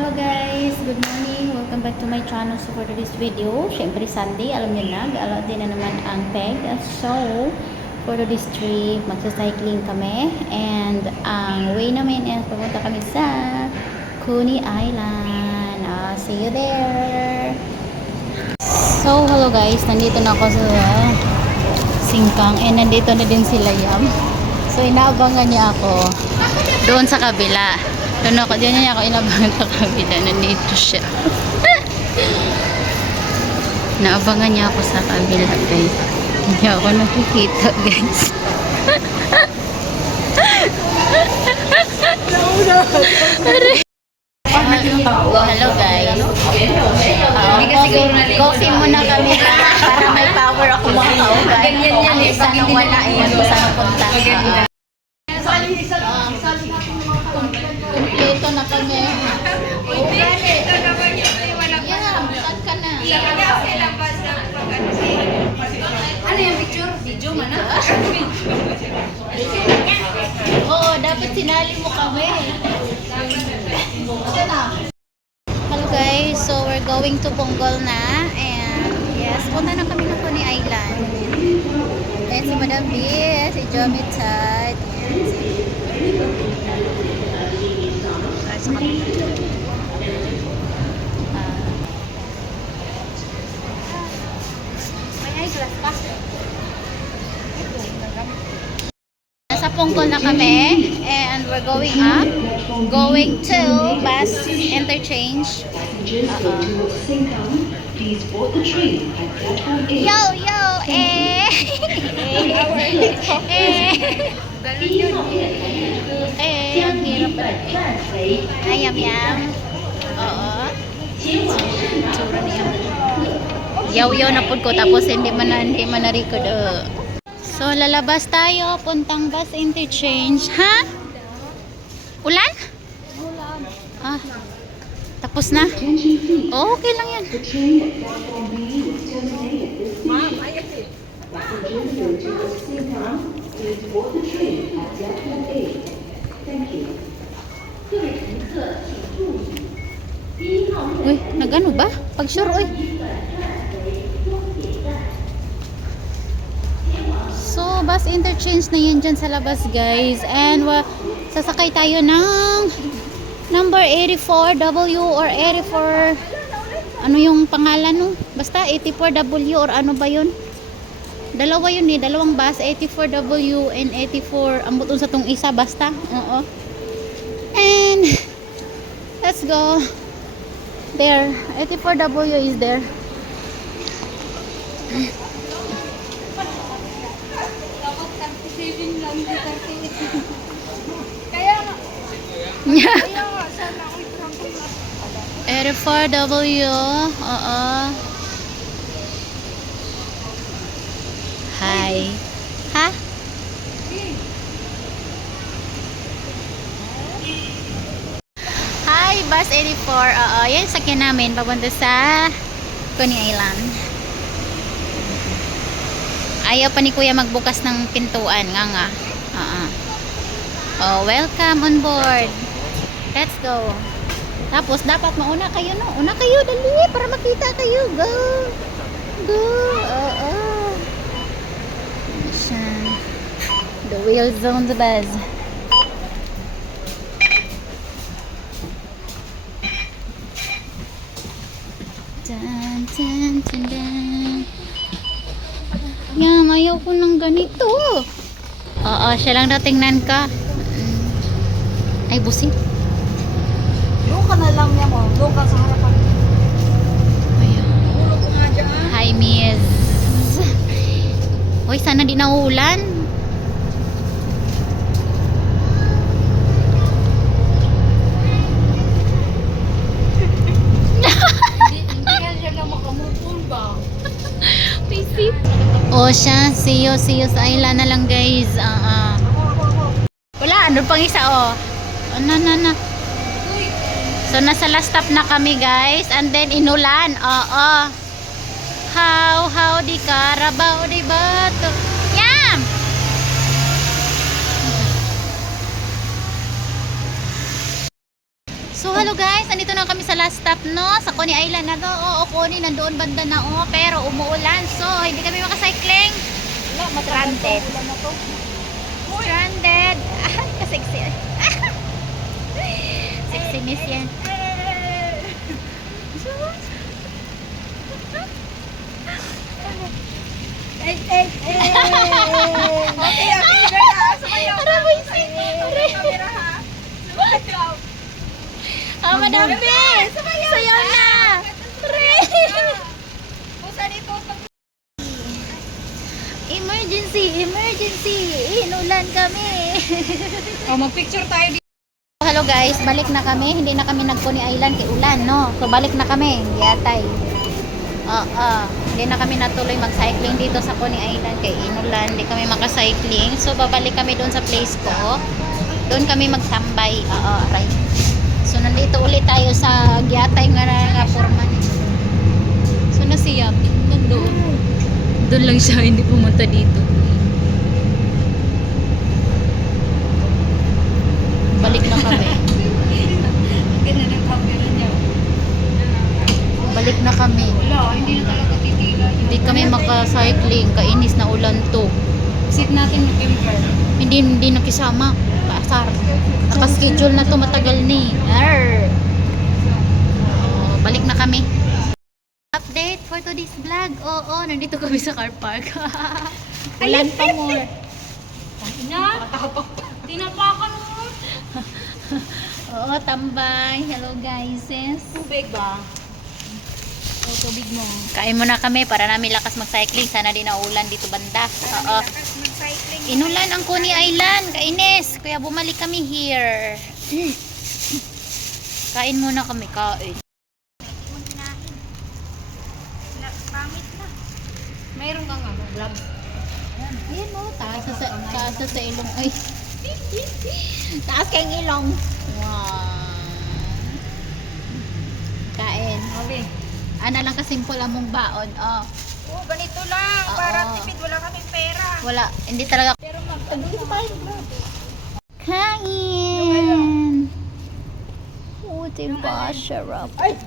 Hello guys, good morning. Welcome back to my channel. So for today's video, syempre Sunday, alam niyo na, gala din na naman ang peg. So, for today's trip, magsa-cycling kami. And ang way namin is pupunta kami sa Coney Island. See you there. So, hello guys, nandito na ako sa Singkang. And nandito na din sila Yam. So, inaabangan niya ako doon sa kabila. Doon ako, diyan niya ako inabangan sa kabila. Nandito siya. Naabangan niya ako sa kabila, guys. Hindi ako nakikita, guys. Hello, guys. Coffee muna kami para may power ako makakaugan. Ay, sana wala. Ayan, sana punta. Kompleto na kami. Saan ka na? Ano yung picture? Video man na? Oo, dapat sinali mo kami. Hello guys, so we're going to Ponggol na. And yes, punta na kami ng Coney Island. And si Madam B, si Jomit Tad. May eyeglass ka? Nasa Ponggol na kami and we're going up, going to bus interchange. Yo, yo, eh! Ang hirap pa rin. Ay, yam. Oo. Tsura niya. Yaw-yaw na po ko tapos hindi man na-record. So, lalabas tayo. Puntang bus interchange. Ha? Ulan? Ah. Tapos na? Oh, okay lang yan. Uy, nagano ba? Pag-sure, uy. So, bus interchange na yan dyan sa labas, guys. And, sasakay tayo ng number 84W or 84... Ano yung pangalan no? Basta 84W or ano ba yun? Dalawa yun eh. Dalawang bus. 84W and 84... Ang butong sa tong isa. Basta. Oo. And... Let's go. There. 84W is there. Kaya nga. Kaya nga. Sana ako i-trample. 84W. Oo. Hi. Ha? Hi, bus 84. Oo, yan yung sakyan namin papunta sa Coney Island. Ayaw pa ni Kuya magbukas ng pintuan. Nga. Oo. Oh, welcome on board. Let's go. Tapos, dapat mauna kayo, no? Una kayo, dali, para makita kayo. Go! Go! Oo. Ayan. The wheels on the bus. Dun, dun, dun, dun. Yan, ayaw ko ng ganito. Oo, siya lang natingnan ka. Ay, busit. Doon ka na lang niya mo. Doon ka sa harapan. Ulo ko nga dyan. Hi, miss. Hoy, sana di nauulan. Hindi nga siya na makamupul ba? Pisip. O siya, see you sa island na lang guys. Wala, ano pang isa oh. Na. So, nasa last stop na kami, guys. And then, inulan. Oo. How di Carabao di Bato. Yam! So hello guys, nandito na kami sa last stop no, sa Coney Island na to. Oo, Coney nandoon banda na pero umuulan. So hindi kami makacycling. Stranded. Stranded. Kasiksi. Sexy miss yan. Okay, girl. Sumayaw ka. Camera, ha? Sumayaw. Madam B! Sayaw na! Pusa dito. Emergency! Emergency! Inulan kami! Mag-picture tayo dito. Hello guys, balik na kami. Hindi na kami nag-Coney Island kay ulan, no? So balik na kami. Yatay. Hindi na kami natuloy mag-cycling dito sa Coney Island kay inulan. Hindi kami makacycling. So babalik kami doon sa place ko. Doon kami magtambay. Right. So nandito ulit tayo sa Yatay nga Foreman. So nasiyap. Nandoon. Doon lang siya, hindi pumunta dito. Balik na kami. Ganun ang camera niya. Balik na kami. Wala, hindi na talaga titila. Hindi kami maka-cycling. Kainis na ulan to. Sit natin yung camper. Hindi nakisama. Paasar. Naka-schedule na to, matagal ni. Balik na kami. Update for today's vlog. Oo, nandito kami sa car park. Ulan pa more. Tinapakan mo. Oo, tambay. Hello guys. Tubig ba? O, tubig mo. Kain muna kami para namin lakas mag-cycling. Sana din na ulan dito banda. Oo. Lakas mag-cycling. Inulan ang Coney Island. Kainis. Kaya bumalik kami here. Kain muna kami. Kain. Pangit na. Mayroon kang vlog. Ayan o. Taas sa ilong. Ay. Taas kayong ilong. Wow. Kain. Okay. Ano lang kasimple among baon. Oh. Oh, ganito lang. Oo. Para tipid, wala kaming pera. Wala. Hindi talaga. Pero Kain. Oh, diba? Sarap. Ay!